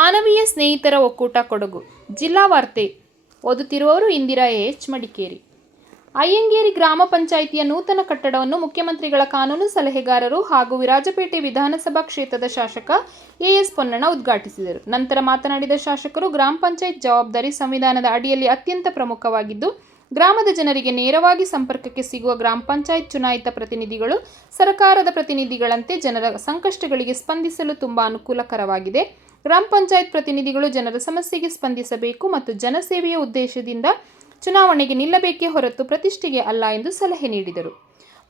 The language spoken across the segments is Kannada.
ಮಾನವೀಯ ಸ್ನೇಹಿತರ ಒಕ್ಕೂಟ ಕೊಡಗು. ಜಿಲ್ಲಾ ವಾರ್ತೆ. ಓದುತ್ತಿರುವವರು ಇಂದಿರಾ ಎಚ್. ಮಡಿಕೇರಿ. ಅಯ್ಯಂಗೇರಿ ಗ್ರಾಮ ಪಂಚಾಯಿತಿಯ ನೂತನ ಕಟ್ಟಡವನ್ನು ಮುಖ್ಯಮಂತ್ರಿಗಳ ಕಾನೂನು ಸಲಹೆಗಾರರು ಹಾಗೂ ವಿರಾಜಪೇಟೆ ವಿಧಾನಸಭಾ ಕ್ಷೇತ್ರದ ಶಾಸಕ ಎಎಸ್ ಪೊನ್ನಣ್ಣ ಉದ್ಘಾಟಿಸಿದರು. ನಂತರ ಮಾತನಾಡಿದ ಶಾಸಕರು, ಗ್ರಾಮ ಪಂಚಾಯತ್ ಜವಾಬ್ದಾರಿ ಸಂವಿಧಾನದ ಅಡಿಯಲ್ಲಿ ಅತ್ಯಂತ ಪ್ರಮುಖವಾಗಿದ್ದು, ಗ್ರಾಮದ ಜನರಿಗೆ ನೇರವಾಗಿ ಸಂಪರ್ಕಕ್ಕೆ ಸಿಗುವ ಗ್ರಾಮ ಪಂಚಾಯತ್ ಚುನಾಯಿತ ಪ್ರತಿನಿಧಿಗಳು, ಸರ್ಕಾರದ ಪ್ರತಿನಿಧಿಗಳಂತೆ ಜನರ ಸಂಕಷ್ಟಗಳಿಗೆ ಸ್ಪಂದಿಸಲು ತುಂಬ ಅನುಕೂಲಕರವಾಗಿದೆ. ಗ್ರಾಮ ಪಂಚಾಯತ್ ಪ್ರತಿನಿಧಿಗಳು ಜನರ ಸಮಸ್ಯೆಗೆ ಸ್ಪಂದಿಸಬೇಕು ಮತ್ತು ಜನಸೇವೆಯ ಉದ್ದೇಶದಿಂದ ಚುನಾವಣೆಗೆ ನಿಲ್ಲಬೇಕೇ ಹೊರತು ಪ್ರತಿಷ್ಠೆಗೆ ಅಲ್ಲ ಎಂದು ಸಲಹೆ ನೀಡಿದರು.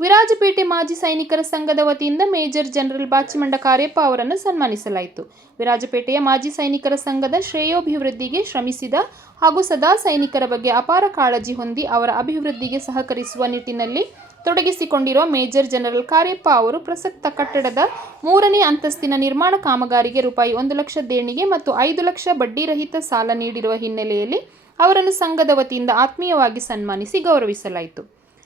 ವಿರಾಜಪೇಟೆ ಮಾಜಿ ಸೈನಿಕರ ಸಂಘದ ವತಿಯಿಂದ ಮೇಜರ್ ಜನರಲ್ ಬಾಚಿಮಂಡ ಕಾರ್ಯಪ್ಪ ಅವರನ್ನು ಸನ್ಮಾನಿಸಲಾಯಿತು. ವಿರಾಜಪೇಟೆಯ ಮಾಜಿ ಸೈನಿಕರ ಸಂಘದ ಶ್ರೇಯೋಭಿವೃದ್ಧಿಗೆ ಶ್ರಮಿಸಿದ ಹಾಗೂ ಸದಾ ಸೈನಿಕರ ಬಗ್ಗೆ ಅಪಾರ ಕಾಳಜಿ ಹೊಂದಿ ಅವರ ಅಭಿವೃದ್ಧಿಗೆ ಸಹಕರಿಸುವ ನಿಟ್ಟಿನಲ್ಲಿ ತೊಡಗಿಸಿಕೊಂಡಿರುವ ಮೇಜರ್ ಜನರಲ್ ಕಾರ್ಯಪ್ಪ ಅವರು ಪ್ರಸಕ್ತ ಕಟ್ಟಡದ ಮೂರನೇ ಅಂತಸ್ತಿನ ನಿರ್ಮಾಣ ಕಾಮಗಾರಿಗೆ ರೂಪಾಯಿ ಒಂದು ಲಕ್ಷ ದೇಣಿಗೆ ಮತ್ತು ಐದು ಲಕ್ಷ ಬಡ್ಡಿರಹಿತ ಸಾಲ ನೀಡಿರುವ ಹಿನ್ನೆಲೆಯಲ್ಲಿ ಅವರನ್ನು ಸಂಘದ ವತಿಯಿಂದ ಆತ್ಮೀಯವಾಗಿ ಸನ್ಮಾನಿಸಿ ಗೌರವಿಸಲಾಯಿತು.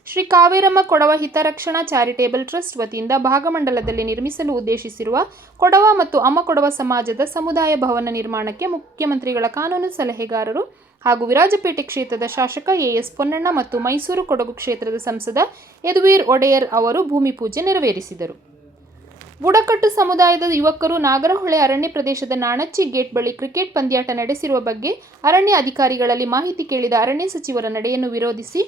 ಶ್ರೀ ಕಾವೇರಮ್ಮ ಕೊಡವ ಹಿತರಕ್ಷಣಾ ಚಾರಿಟೇಬಲ್ ಟ್ರಸ್ಟ್ ವತಿಯಿಂದ ಭಾಗಮಂಡಲದಲ್ಲಿ ನಿರ್ಮಿಸಲು ಉದ್ದೇಶಿಸಿರುವ ಕೊಡವ ಮತ್ತು ಅಮ್ಮ ಕೊಡವ ಸಮಾಜದ ಸಮುದಾಯ ಭವನ ನಿರ್ಮಾಣಕ್ಕೆ ಮುಖ್ಯಮಂತ್ರಿಗಳ ಕಾನೂನು ಸಲಹೆಗಾರರು ಹಾಗೂ ವಿರಾಜಪೇಟೆ ಕ್ಷೇತ್ರದ ಶಾಸಕ ಎಎಸ್ ಪೊನ್ನಣ್ಣ ಮತ್ತು ಮೈಸೂರು ಕೊಡಗು ಕ್ಷೇತ್ರದ ಸಂಸದ ಯದುವೀರ್ ಒಡೆಯರ್ ಅವರು ಭೂಮಿ ಪೂಜೆ ನೆರವೇರಿಸಿದರು. ಬುಡಕಟ್ಟು ಸಮುದಾಯದ ಯುವಕರು ನಾಗರಹೊಳೆ ಅರಣ್ಯ ಪ್ರದೇಶದ ನಾಣಚ್ಚಿ ಗೇಟ್ ಬಳಿ ಕ್ರಿಕೆಟ್ ಪಂದ್ಯಾಟ ನಡೆಸಿರುವ ಬಗ್ಗೆ ಅರಣ್ಯ ಅಧಿಕಾರಿಗಳಲ್ಲಿ ಮಾಹಿತಿ ಕೇಳಿದ ಅರಣ್ಯ ಸಚಿವರ ನಡೆಯನ್ನು ವಿರೋಧಿಸಿ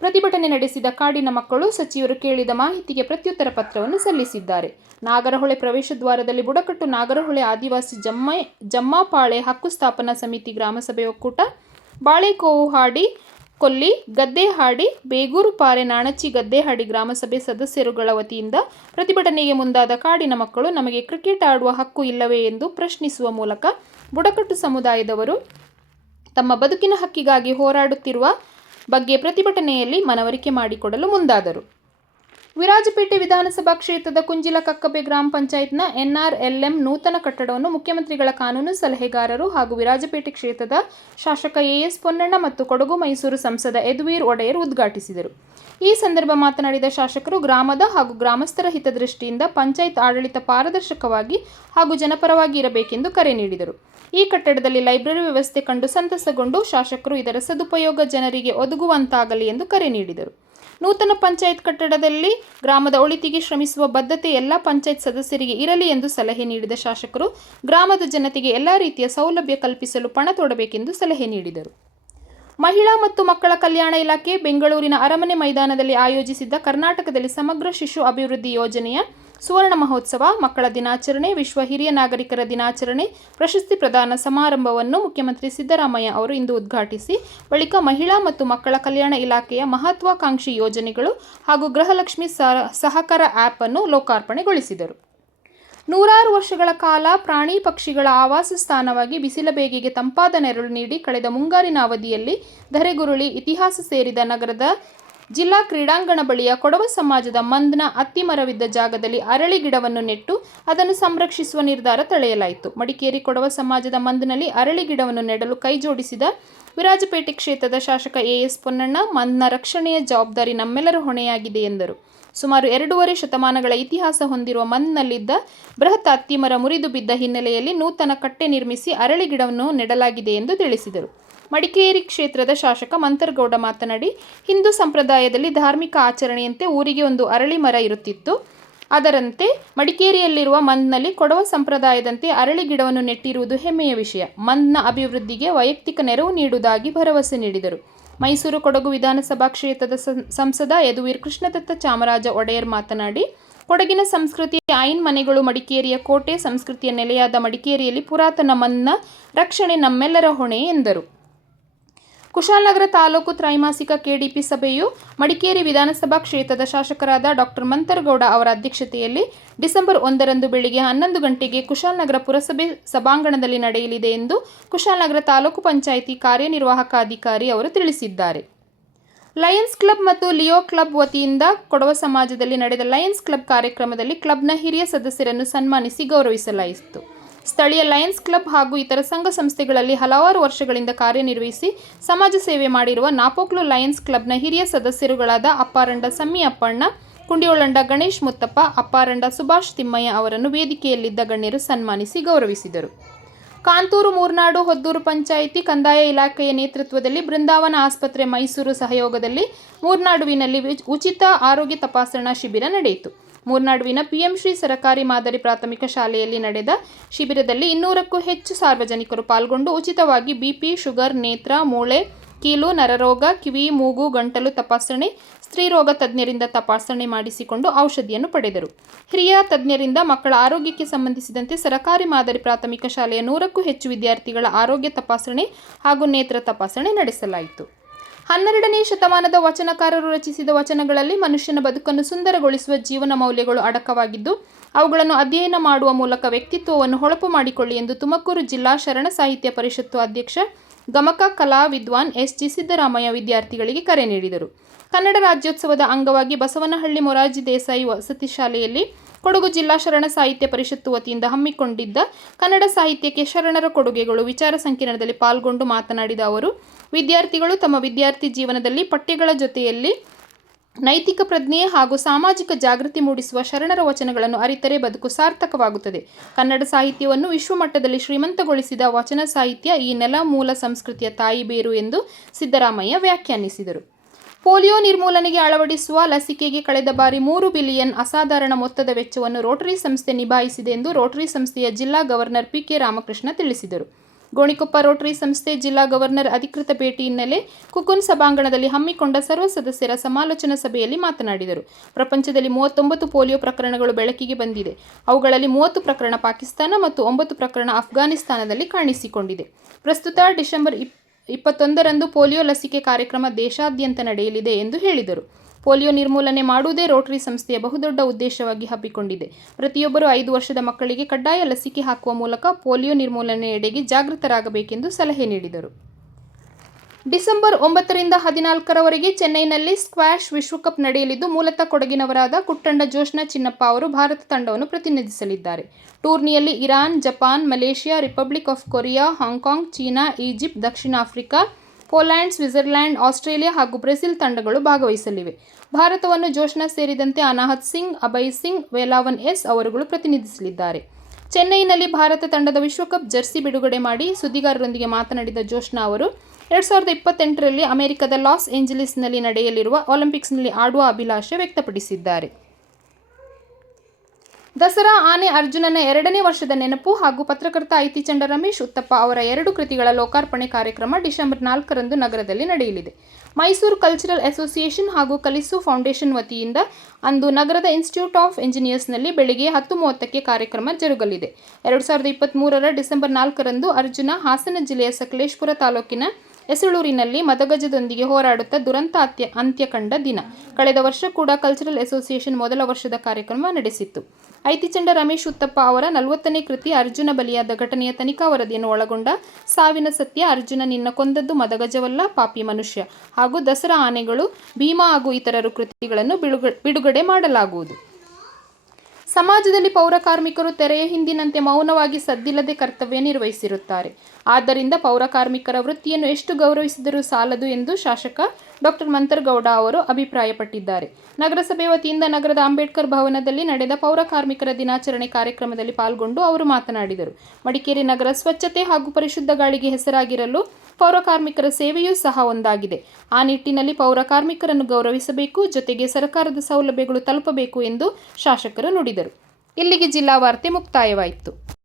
ಪ್ರತಿಭಟನೆ ನಡೆಸಿದ ಕಾಡಿನ ಮಕ್ಕಳು ಸಚಿವರು ಕೇಳಿದ ಮಾಹಿತಿಗೆ ಪ್ರತ್ಯುತ್ತರ ಪತ್ರವನ್ನು ಸಲ್ಲಿಸಿದ್ದಾರೆ. ನಾಗರಹೊಳೆ ಪ್ರವೇಶ ದ್ವಾರದಲ್ಲಿ ಬುಡಕಟ್ಟು ನಾಗರಹೊಳೆ ಆದಿವಾಸಿ ಜಮ್ಮ, ಜಮ್ಮಾಪಾಳೆ ಹಕ್ಕು ಸ್ಥಾಪನಾ ಸಮಿತಿ ಗ್ರಾಮಸಭೆ ಒಕ್ಕೂಟ, ಬಾಳೆಕೋವು ಹಾಡಿ, ಕೊಲ್ಲಿ, ಗದ್ದೆಹಾಡಿ, ಬೇಗೂರು ಪಾರೆ ನಾಣಚಿ ಗದ್ದೆಹಾಡಿ ಗ್ರಾಮಸಭೆ ಸದಸ್ಯರುಗಳ ವತಿಯಿಂದ ಪ್ರತಿಭಟನೆಗೆ ಮುಂದಾದ ಕಾಡಿನ ಮಕ್ಕಳು ನಮಗೆ ಕ್ರಿಕೆಟ್ ಆಡುವ ಹಕ್ಕು ಇಲ್ಲವೇ ಎಂದು ಪ್ರಶ್ನಿಸುವ ಮೂಲಕ ಬುಡಕಟ್ಟು ಸಮುದಾಯದವರು ತಮ್ಮ ಬದುಕಿನ ಹಕ್ಕಿಗಾಗಿ ಹೋರಾಡುತ್ತಿರುವ ಬಗ್ಗೆ ಪ್ರತಿಭಟನೆಯಲ್ಲಿ ಮನವರಿಕೆ ಮಾಡಿಕೊಡಲು ಮುಂದಾದರು. ವಿರಾಜಪೇಟೆ ವಿಧಾನಸಭಾ ಕ್ಷೇತ್ರದ ಕುಂಜಿಲ ಕಕ್ಕಬೆ ಗ್ರಾಮ ಪಂಚಾಯತ್ನ ಎನ್ಆರ್ಎಲ್ಎಂ ನೂತನ ಕಟ್ಟಡವನ್ನು ಮುಖ್ಯಮಂತ್ರಿಗಳ ಕಾನೂನು ಸಲಹೆಗಾರರು ಹಾಗೂ ವಿರಾಜಪೇಟೆ ಕ್ಷೇತ್ರದ ಶಾಸಕ ಎಎಸ್ ಪೊನ್ನಣ್ಣ ಮತ್ತು ಕೊಡಗು ಮೈಸೂರು ಸಂಸದ ಯದುವೀರ್ ಒಡೆಯರ್ ಉದ್ಘಾಟಿಸಿದರು. ಈ ಸಂದರ್ಭ ಮಾತನಾಡಿದ ಶಾಸಕರು, ಗ್ರಾಮದ ಹಾಗೂ ಗ್ರಾಮಸ್ಥರ ಹಿತದೃಷ್ಟಿಯಿಂದ ಪಂಚಾಯತ್ ಆಡಳಿತ ಪಾರದರ್ಶಕವಾಗಿ ಹಾಗೂ ಜನಪರವಾಗಿ ಇರಬೇಕೆಂದು ಕರೆ ನೀಡಿದರು. ಈ ಕಟ್ಟಡದಲ್ಲಿ ಲೈಬ್ರರಿ ವ್ಯವಸ್ಥೆ ಕಂಡು ಸಂತಸಗೊಂಡು ಶಾಸಕರು ಇದರ ಸದುಪಯೋಗ ಜನರಿಗೆ ಒದಗುವಂತಾಗಲಿ ಎಂದು ಕರೆ ನೀಡಿದರು. ನೂತನ ಪಂಚಾಯತ್ ಕಟ್ಟಡದಲ್ಲಿ ಗ್ರಾಮದ ಒಳಿತಿಗೆ ಶ್ರಮಿಸುವ ಬದ್ಧತೆ ಎಲ್ಲ ಪಂಚಾಯತ್ ಸದಸ್ಯರಿಗೆ ಇರಲಿ ಎಂದು ಸಲಹೆ ನೀಡಿದ ಶಾಸಕರು, ಗ್ರಾಮದ ಜನತೆಗೆ ಎಲ್ಲ ರೀತಿಯ ಸೌಲಭ್ಯ ಕಲ್ಪಿಸಲು ಪಣ ತೊಡಬೇಕೆಂದು ಸಲಹೆ ನೀಡಿದರು. ಮಹಿಳಾ ಮತ್ತು ಮಕ್ಕಳ ಕಲ್ಯಾಣ ಇಲಾಖೆ ಬೆಂಗಳೂರಿನ ಅರಮನೆ ಮೈದಾನದಲ್ಲಿ ಆಯೋಜಿಸಿದ್ದ ಕರ್ನಾಟಕದಲ್ಲಿ ಸಮಗ್ರ ಶಿಶು ಅಭಿವೃದ್ಧಿ ಯೋಜನೆಯ ಸುವರ್ಣ ಮಹೋತ್ಸವ, ಮಕ್ಕಳ ದಿನಾಚರಣೆ, ವಿಶ್ವ ಹಿರಿಯ ನಾಗರಿಕರ ದಿನಾಚರಣೆ, ಪ್ರಶಸ್ತಿ ಪ್ರದಾನ ಸಮಾರಂಭವನ್ನು ಮುಖ್ಯಮಂತ್ರಿ ಸಿದ್ದರಾಮಯ್ಯ ಅವರು ಇಂದು ಉದ್ಘಾಟಿಸಿ, ಬಳಿಕ ಮಹಿಳಾ ಮತ್ತು ಮಕ್ಕಳ ಕಲ್ಯಾಣ ಇಲಾಖೆಯ ಮಹತ್ವಾಕಾಂಕ್ಷಿ ಯೋಜನೆಗಳು ಹಾಗೂ ಗೃಹಲಕ್ಷ್ಮಿ ಸಹಕಾರ ಆ್ಯಪ್ ಅನ್ನು ಲೋಕಾರ್ಪಣೆಗೊಳಿಸಿದರು. ನೂರಾರು ವರ್ಷಗಳ ಕಾಲ ಪ್ರಾಣಿ ಪಕ್ಷಿಗಳ ಆವಾಸ ಸ್ಥಾನವಾಗಿ ಬಿಸಿಲ ಬೇಗೆಗೆ ತಂಪಾದ ನೆರಳು ನೀಡಿ ಕಳೆದ ಮುಂಗಾರಿನ ಅವಧಿಯಲ್ಲಿ ಧರೆಗುರುಳಿ ಇತಿಹಾಸ ಸೇರಿದ ನಗರದ ಜಿಲ್ಲಾ ಕ್ರೀಡಾಂಗಣ ಬಳಿಯ ಕೊಡವ ಸಮಾಜದ ಮಂದ್ನ ಅತ್ತಿಮರವಿದ್ದ ಜಾಗದಲ್ಲಿ ಅರಳಿ ಗಿಡವನ್ನು ನೆಟ್ಟು ಅದನ್ನು ಸಂರಕ್ಷಿಸುವ ನಿರ್ಧಾರ ತಳೆಯಲಾಯಿತು. ಮಡಿಕೇರಿ ಕೊಡವ ಸಮಾಜದ ಮಂದ್ನಲ್ಲಿ ಅರಳಿ ಗಿಡವನ್ನು ನೆಡಲು ಕೈಜೋಡಿಸಿದ ವಿರಾಜಪೇಟೆ ಕ್ಷೇತ್ರದ ಶಾಸಕ ಎಎಸ್ ಪೊನ್ನಣ್ಣ, ಮಂದ್ನ ರಕ್ಷಣೆಯ ಜವಾಬ್ದಾರಿ ನಮ್ಮೆಲ್ಲರ ಹೊಣೆಯಾಗಿದೆ ಎಂದರು. ಸುಮಾರು ಎರಡೂವರೆ ಶತಮಾನಗಳ ಇತಿಹಾಸ ಹೊಂದಿರುವ ಮಂದ್ನಲ್ಲಿದ್ದ ಬೃಹತ್ ಅತ್ತಿಮರ ಮುರಿದು ಬಿದ್ದ ಹಿನ್ನೆಲೆಯಲ್ಲಿ ನೂತನ ಕಟ್ಟೆ ನಿರ್ಮಿಸಿ ಅರಳಿ ಗಿಡವನ್ನು ನೆಡಲಾಗಿದೆ ಎಂದು ತಿಳಿಸಿದರು. ಮಡಿಕೇರಿ ಕ್ಷೇತ್ರದ ಶಾಸಕ ಮಂತರ್ಗೌಡ ಮಾತನಾಡಿ, ಹಿಂದೂ ಸಂಪ್ರದಾಯದಲ್ಲಿ ಧಾರ್ಮಿಕ ಆಚರಣೆಯಂತೆ ಊರಿಗೆ ಒಂದು ಅರಳಿ ಮರ ಇರುತ್ತಿತ್ತು. ಅದರಂತೆ ಮಡಿಕೇರಿಯಲ್ಲಿರುವ ಮಂದ್ನಲ್ಲಿ ಕೊಡವ ಸಂಪ್ರದಾಯದಂತೆ ಅರಳಿ ಗಿಡವನ್ನು ನೆಟ್ಟಿರುವುದು ಹೆಮ್ಮೆಯ ವಿಷಯ. ಮಂದ್ನ ಅಭಿವೃದ್ಧಿಗೆ ವೈಯಕ್ತಿಕ ನೆರವು ನೀಡುವುದಾಗಿ ಭರವಸೆ ನೀಡಿದರು. ಮೈಸೂರು ಕೊಡಗು ವಿಧಾನಸಭಾ ಕ್ಷೇತ್ರದ ಸಂಸದ ಯದುವೀರ್ ಕೃಷ್ಣದತ್ತ ಚಾಮರಾಜ ಒಡೆಯರ್ ಮಾತನಾಡಿ, ಕೊಡಗಿನ ಸಂಸ್ಕೃತಿ ಐನ್ ಮನೆಗಳು ಮಡಿಕೇರಿಯ ಕೋಟೆ, ಸಂಸ್ಕೃತಿಯ ನೆಲೆಯಾದ ಮಡಿಕೇರಿಯಲ್ಲಿ ಪುರಾತನ ಮನ್ನ ರಕ್ಷಣೆ ನಮ್ಮೆಲ್ಲರ ಹೊಣೆ ಎಂದರು. ಕುಶಾಲನಗರ ತಾಲೂಕು ತ್ರೈಮಾಸಿಕ ಕೆಡಿಪಿ ಸಭೆಯು ಮಡಿಕೇರಿ ವಿಧಾನಸಭಾ ಕ್ಷೇತ್ರದ ಶಾಸಕರಾದ ಡಾಕ್ಟರ್ ಮಂತರಗೌಡ ಅವರ ಅಧ್ಯಕ್ಷತೆಯಲ್ಲಿ ಡಿಸೆಂಬರ್ ಒಂದರಂದು ಬೆಳಿಗ್ಗೆ ಹನ್ನೊಂದು ಗಂಟೆಗೆ ಕುಶಾಲನಗರ ಪುರಸಭೆ ಸಭಾಂಗಣದಲ್ಲಿ ನಡೆಯಲಿದೆ ಎಂದು ಕುಶಾಲನಗರ ತಾಲೂಕು ಪಂಚಾಯಿತಿ ಕಾರ್ಯನಿರ್ವಾಹಕ ಅಧಿಕಾರಿ ಅವರು ತಿಳಿಸಿದ್ದಾರೆ. ಲಯನ್ಸ್ ಕ್ಲಬ್ ಮತ್ತು ಲಿಯೋ ಕ್ಲಬ್ ವತಿಯಿಂದ ಕೊಡವ ಸಮಾಜದಲ್ಲಿ ನಡೆದ ಲಯನ್ಸ್ ಕ್ಲಬ್ ಕಾರ್ಯಕ್ರಮದಲ್ಲಿ ಕ್ಲಬ್ನ ಹಿರಿಯ ಸದಸ್ಯರನ್ನು ಸನ್ಮಾನಿಸಿ ಗೌರವಿಸಲಾಯಿತು. ಸ್ಥಳೀಯ ಲಯನ್ಸ್ ಕ್ಲಬ್ ಹಾಗೂ ಇತರ ಸಂಘ ಸಂಸ್ಥೆಗಳಲ್ಲಿ ಹಲವಾರು ವರ್ಷಗಳಿಂದ ಕಾರ್ಯನಿರ್ವಹಿಸಿ ಸಮಾಜ ಸೇವೆ ಮಾಡಿರುವ ನಾಪೋಕ್ಲು ಲಯನ್ಸ್ ಕ್ಲಬ್ನ ಹಿರಿಯ ಸದಸ್ಯರುಗಳಾದ ಅಪ್ಪಾರಂಡ ಸಮ್ಮಿ ಅಪ್ಪಣ್ಣ ಕುಂಡಿಯೋಳಂಡ ಗಣೇಶ್ ಮುತ್ತಪ್ಪ, ಅಪ್ಪಾರಂಡ ಸುಭಾಷ್ ತಿಮ್ಮಯ್ಯ ಅವರನ್ನು ವೇದಿಕೆಯಲ್ಲಿದ್ದ ಗಣ್ಯರು ಸನ್ಮಾನಿಸಿ ಗೌರವಿಸಿದರು. ಕಾಂತೂರು ಮೂರ್ನಾಡು ಹೊದ್ದೂರು ಪಂಚಾಯಿತಿ ಕಂದಾಯ ಇಲಾಖೆಯ ನೇತೃತ್ವದಲ್ಲಿ ಬೃಂದಾವನ ಆಸ್ಪತ್ರೆ ಮೈಸೂರು ಸಹಯೋಗದಲ್ಲಿ ಮೂರ್ನಾಡುವಿನಲ್ಲಿ ಉಚಿತ ಆರೋಗ್ಯ ತಪಾಸಣಾ ಶಿಬಿರ ನಡೆಯಿತು. ಮೂರ್ನಾಡುವಿನ ಪಿಎಂ ಶ್ರೀ ಸರಕಾರಿ ಮಾದರಿ ಪ್ರಾಥಮಿಕ ಶಾಲೆಯಲ್ಲಿ ನಡೆದ ಶಿಬಿರದಲ್ಲಿ ಇನ್ನೂರಕ್ಕೂ ಹೆಚ್ಚು ಸಾರ್ವಜನಿಕರು ಪಾಲ್ಗೊಂಡು ಉಚಿತವಾಗಿ ಬಿಪಿ, ಶುಗರ್, ನೇತ್ರ, ಮೂಳೆ, ಕೀಲು, ನರರೋಗ, ಕಿವಿ, ಮೂಗು, ಗಂಟಲು ತಪಾಸಣೆ ಸ್ತ್ರೀರೋಗ ತಜ್ಞರಿಂದ ತಪಾಸಣೆ ಮಾಡಿಸಿಕೊಂಡು ಔಷಧಿಯನ್ನು ಪಡೆದರು. ಹಿರಿಯ ತಜ್ಞರಿಂದ ಮಕ್ಕಳ ಆರೋಗ್ಯಕ್ಕೆ ಸಂಬಂಧಿಸಿದಂತೆ ಸರಕಾರಿ ಮಾದರಿ ಪ್ರಾಥಮಿಕ ಶಾಲೆಯ ನೂರಕ್ಕೂ ಹೆಚ್ಚು ವಿದ್ಯಾರ್ಥಿಗಳ ಆರೋಗ್ಯ ತಪಾಸಣೆ ಹಾಗೂ ನೇತ್ರ ತಪಾಸಣೆ ನಡೆಸಲಾಯಿತು. ಹನ್ನೆರಡನೇ ಶತಮಾನದ ವಚನಕಾರರು ರಚಿಸಿದ ವಚನಗಳಲ್ಲಿ ಮನುಷ್ಯನ ಬದುಕನ್ನು ಸುಂದರಗೊಳಿಸುವ ಜೀವನ ಮೌಲ್ಯಗಳು ಅಡಕವಾಗಿದ್ದು, ಅವುಗಳನ್ನು ಅಧ್ಯಯನ ಮಾಡುವ ಮೂಲಕ ವ್ಯಕ್ತಿತ್ವವನ್ನು ಹೊಳಪು ಮಾಡಿಕೊಳ್ಳಿ ಎಂದು ತುಮಕೂರು ಜಿಲ್ಲಾ ಶರಣ ಸಾಹಿತ್ಯ ಪರಿಷತ್ತು ಅಧ್ಯಕ್ಷ ಗಮಕ ಕಲಾ ವಿದ್ವಾನ್ ಎಸ್ ಜಿ ಸಿದ್ದರಾಮಯ್ಯ ವಿದ್ಯಾರ್ಥಿಗಳಿಗೆ ಕರೆ ನೀಡಿದರು. ಕನ್ನಡ ರಾಜ್ಯೋತ್ಸವದ ಅಂಗವಾಗಿ ಬಸವನಹಳ್ಳಿ ಮೊರಾರ್ಜಿ ದೇಸಾಯಿ ವಸತಿ ಶಾಲೆಯಲ್ಲಿ ಕೊಡಗು ಜಿಲ್ಲಾ ಶರಣ ಸಾಹಿತ್ಯ ಪರಿಷತ್ತು ವತಿಯಿಂದ ಹಮ್ಮಿಕೊಂಡಿದ್ದ ಕನ್ನಡ ಸಾಹಿತ್ಯಕ್ಕೆ ಶರಣರ ಕೊಡುಗೆಗಳು ವಿಚಾರ ಸಂಕಿರಣದಲ್ಲಿ ಪಾಲ್ಗೊಂಡು ಮಾತನಾಡಿದ ಅವರು, ವಿದ್ಯಾರ್ಥಿಗಳು ತಮ್ಮ ವಿದ್ಯಾರ್ಥಿ ಜೀವನದಲ್ಲಿ ಪಠ್ಯಗಳ ಜೊತೆಯಲ್ಲಿ ನೈತಿಕ ಪ್ರಜ್ಞೆ ಹಾಗೂ ಸಾಮಾಜಿಕ ಜಾಗೃತಿ ಮೂಡಿಸುವ ಶರಣರ ವಚನಗಳನ್ನು ಅರಿತರೆ ಬದುಕು ಸಾರ್ಥಕವಾಗುತ್ತದೆ. ಕನ್ನಡ ಸಾಹಿತ್ಯವನ್ನು ವಿಶ್ವಮಟ್ಟದಲ್ಲಿ ಶ್ರೀಮಂತಗೊಳಿಸಿದ ವಚನ ಸಾಹಿತ್ಯ ಈ ನೆಲ ಮೂಲ ಸಂಸ್ಕೃತಿಯ ತಾಯಿ ಬೇರು ಎಂದು ಸಿದ್ದರಾಮಯ್ಯ ವ್ಯಾಖ್ಯಾನಿಸಿದರು. ಪೋಲಿಯೋ ನಿರ್ಮೂಲನೆಗೆ ಅಳವಡಿಸುವ ಲಸಿಕೆಗೆ ಕಳೆದ ಬಾರಿ ಮೂರು ಬಿಲಿಯನ್ ಅಸಾಧಾರಣ ಮೊತ್ತದ ವೆಚ್ಚವನ್ನು ರೋಟರಿ ಸಂಸ್ಥೆ ನಿಭಾಯಿಸಿದೆ ಎಂದು ರೋಟರಿ ಸಂಸ್ಥೆಯ ಜಿಲ್ಲಾ ಗವರ್ನರ್ ಪಿಕೆ ರಾಮಕೃಷ್ಣ ತಿಳಿಸಿದರು. ಗೋಣಿಕೊಪ್ಪ ರೋಟರಿ ಸಂಸ್ಥೆ ಜಿಲ್ಲಾ ಗವರ್ನರ್ ಅಧಿಕೃತ ಭೇಟಿ ಹಿನ್ನೆಲೆ ಕುಕುನ್ ಸಭಾಂಗಣದಲ್ಲಿ ಹಮ್ಮಿಕೊಂಡ ಸರ್ವ ಸದಸ್ಯರ ಸಮಾಲೋಚನಾ ಸಭೆಯಲ್ಲಿ ಮಾತನಾಡಿದರು. ಪ್ರಪಂಚದಲ್ಲಿ ಮೂವತ್ತೊಂಬತ್ತು ಪೋಲಿಯೋ ಪ್ರಕರಣಗಳು ಬೆಳಕಿಗೆ ಬಂದಿದೆ. ಅವುಗಳಲ್ಲಿ ಮೂವತ್ತು ಪ್ರಕರಣ ಪಾಕಿಸ್ತಾನ ಮತ್ತು ಒಂಬತ್ತು ಪ್ರಕರಣ ಅಫ್ಘಾನಿಸ್ತಾನದಲ್ಲಿ ಕಾಣಿಸಿಕೊಂಡಿದೆ. ಪ್ರಸ್ತುತ ಡಿಸೆಂಬರ್ ಇಪ್ ಇಪ್ಪತ್ತೊಂದರಂದು ಪೋಲಿಯೋ ಲಸಿಕೆ ಕಾರ್ಯಕ್ರಮ ದೇಶಾದ್ಯಂತ ನಡೆಯಲಿದೆ ಎಂದು ಹೇಳಿದರು. ಪೋಲಿಯೋ ನಿರ್ಮೂಲನೆ ಮಾಡುವುದೇ ರೋಟರಿ ಸಂಸ್ಥೆಯ ಬಹುದೊಡ್ಡ ಉದ್ದೇಶವಾಗಿ ಹಬ್ಬಿಕೊಂಡಿದೆ. ಪ್ರತಿಯೊಬ್ಬರು ಐದು ವರ್ಷದ ಮಕ್ಕಳಿಗೆ ಕಡ್ಡಾಯ ಲಸಿಕೆ ಹಾಕುವ ಮೂಲಕ ಪೋಲಿಯೋ ನಿರ್ಮೂಲನೆಯೆಡೆಗೆ ಜಾಗೃತರಾಗಬೇಕೆಂದು ಸಲಹೆ ನೀಡಿದರು. ಡಿಸೆಂಬರ್ ಒಂಬತ್ತರಿಂದ ಹದಿನಾಲ್ಕರವರೆಗೆ ಚೆನ್ನೈನಲ್ಲಿ ಸ್ಕ್ವಾಷ್ ವಿಶ್ವಕಪ್ ನಡೆಯಲಿದ್ದು, ಮೂಲತಃ ಕೊಡಗಿನವರಾದ ಕುಟ್ಟಂಡ ಜೋಶ್ನಾ ಚಿನ್ನಪ್ಪ ಅವರು ಭಾರತ ತಂಡವನ್ನು ಪ್ರತಿನಿಧಿಸಲಿದ್ದಾರೆ. ಟೂರ್ನಿಯಲ್ಲಿ Iran, Japan, Malaysia, Republic of Korea, Hong Kong, China, Egypt, Dakshina Africa, Poland Switzerland Australia ಹಾಗೂ ಬ್ರೆಜಿಲ್ ತಂಡಗಳು ಭಾಗವಹಿಸಲಿವೆ. ಭಾರತವನ್ನು ಜೋಶ್ನಾ ಸೇರಿದಂತೆ ಅನಾಹತ್ ಸಿಂಗ್, ಅಭಯ್ ಸಿಂಗ್, ವೇಲಾವನ್ ಎಸ್ ಅವರುಗಳು ಪ್ರತಿನಿಧಿಸಲಿದ್ದಾರೆ. ಚೆನ್ನೈನಲ್ಲಿ ಭಾರತ ತಂಡದ ವಿಶ್ವಕಪ್ ಜರ್ಸಿ ಬಿಡುಗಡೆ ಮಾಡಿ ಸುದ್ದಿಗಾರರೊಂದಿಗೆ ಮಾತನಾಡಿದ ಜೋಶ್ನಾ ಅವರು ಎರಡು ಸಾವಿರದ ಇಪ್ಪತ್ತೆಂಟರಲ್ಲಿ ಅಮೆರಿಕದ ಲಾಸ್ ಏಂಜಲೀಸ್ನಲ್ಲಿ ನಡೆಯಲಿರುವ ಒಲಿಂಪಿಕ್ಸ್ನಲ್ಲಿ ಆಡುವ ಅಭಿಲಾಷೆ ವ್ಯಕ್ತಪಡಿಸಿದ್ದಾರೆ. ದಸರಾ ಆನೆ ಅರ್ಜುನನ ಎರಡನೇ ವರ್ಷದ ನೆನಪು ಹಾಗೂ ಪತ್ರಕರ್ತ ಐತಿ ಚಂಡ ರಮೇಶ್ ಉತ್ತಪ್ಪ ಅವರ ಎರಡು ಕೃತಿಗಳ ಲೋಕಾರ್ಪಣೆ ಕಾರ್ಯಕ್ರಮ ಡಿಸೆಂಬರ್ ನಾಲ್ಕರಂದು ನಗರದಲ್ಲಿ ನಡೆಯಲಿದೆ. ಮೈಸೂರು ಕಲ್ಚರಲ್ ಅಸೋಸಿಯೇಷನ್ ಹಾಗೂ ಕಲಿಸು ಫೌಂಡೇಶನ್ ವತಿಯಿಂದ ಅಂದು ನಗರದ ಇನ್ಸ್ಟಿಟ್ಯೂಟ್ ಆಫ್ ಎಂಜಿನಿಯರ್ಸ್ನಲ್ಲಿ ಬೆಳಿಗ್ಗೆ ಹತ್ತು ಮೂವತ್ತಕ್ಕೆ ಕಾರ್ಯಕ್ರಮ ಜರುಗಲಿದೆ. ಎರಡು ಸಾವಿರದ ಇಪ್ಪತ್ತ್ಮೂರರ ಡಿಸೆಂಬರ್ ನಾಲ್ಕರಂದು ಅರ್ಜುನ ಹಾಸನ ಜಿಲ್ಲೆಯ ಸಕಲೇಶ್ಪುರ ತಾಲೂಕಿನ ಎಸಳೂರಿನಲ್ಲಿ ಮದಗಜದೊಂದಿಗೆ ಹೋರಾಡುತ್ತಾ ದುರಂತ ಅತ್ಯ ಅಂತ್ಯ ಕಂಡ ದಿನ. ಕಳೆದ ವರ್ಷ ಕೂಡ ಕಲ್ಚರಲ್ ಅಸೋಸಿಯೇಷನ್ ಮೊದಲ ವರ್ಷದ ಕಾರ್ಯಕ್ರಮ ನಡೆಸಿತ್ತು. ಐತಿಚಂಡ ರಮೇಶ್ ಉತ್ತಪ್ಪ ಅವರ ನಲವತ್ತನೇ ಕೃತಿ ಅರ್ಜುನ ಬಲಿಯಾದ ಘಟನೆಯ ತನಿಖಾ ವರದಿಯನ್ನು ಒಳಗೊಂಡ ಸಾವಿನ ಸತ್ಯ ಅರ್ಜುನ ನಿನ್ನ ಕೊಂದದ್ದು ಮದಗಜವಲ್ಲ, ಪಾಪಿ ಮನುಷ್ಯ. ಹಾಗೂ ದಸರಾ ಆನೆಗಳು ಭೀಮಾ ಹಾಗೂ ಇತರರು ಕೃತಿಗಳನ್ನು ಬಿಡುಗ, ಬಿಡುಗಡೆ ಮಾಡಲಾಗುವುದು. ಸಮಾಜದಲ್ಲಿ ಪೌರ ಕಾರ್ಮಿಕರು ತೆರೆಯ ಹಿಂದಿನಂತೆ ಮೌನವಾಗಿ ಸದ್ದಿಲ್ಲದೆ ಕರ್ತವ್ಯ ನಿರ್ವಹಿಸಿರುತ್ತಾರೆ. ಆದ್ದರಿಂದ ಪೌರ ಕಾರ್ಮಿಕರ ವೃತ್ತಿಯನ್ನು ಎಷ್ಟು ಗೌರವಿಸಿದರೂ ಸಾಲದು ಎಂದು ಶಾಸಕ ಡಾಕ್ಟರ್ ಮಂತರ್ಗೌಡ ಅವರು ಅಭಿಪ್ರಾಯಪಟ್ಟಿದ್ದಾರೆ. ನಗರಸಭೆ ವತಿಯಿಂದ ನಗರದ ಅಂಬೇಡ್ಕರ್ ಭವನದಲ್ಲಿ ನಡೆದ ಪೌರ ಕಾರ್ಮಿಕರ ದಿನಾಚರಣೆ ಕಾರ್ಯಕ್ರಮದಲ್ಲಿ ಪಾಲ್ಗೊಂಡು ಅವರು ಮಾತನಾಡಿದರು. ಮಡಿಕೇರಿ ನಗರ ಸ್ವಚ್ಛತೆ ಹಾಗೂ ಪರಿಶುದ್ಧ ಗಾಳಿಗೆ ಹೆಸರಾಗಿರಲು ಪೌರ ಕಾರ್ಮಿಕರ ಸೇವೆಯೂ ಸಹ ಒಂದಾಗಿದೆ. ಆ ನಿಟ್ಟಿನಲ್ಲಿ ಪೌರಕಾರ್ಮಿಕರನ್ನು ಗೌರವಿಸಬೇಕು, ಜೊತೆಗೆ ಸರ್ಕಾರದ ಸೌಲಭ್ಯಗಳು ತಲುಪಬೇಕು ಎಂದು ಶಾಸಕರು ನುಡಿದರು. ಇಲ್ಲಿಗೆ ಜಿಲ್ಲಾ ವಾರ್ತೆ ಮುಕ್ತಾಯವಾಯಿತು.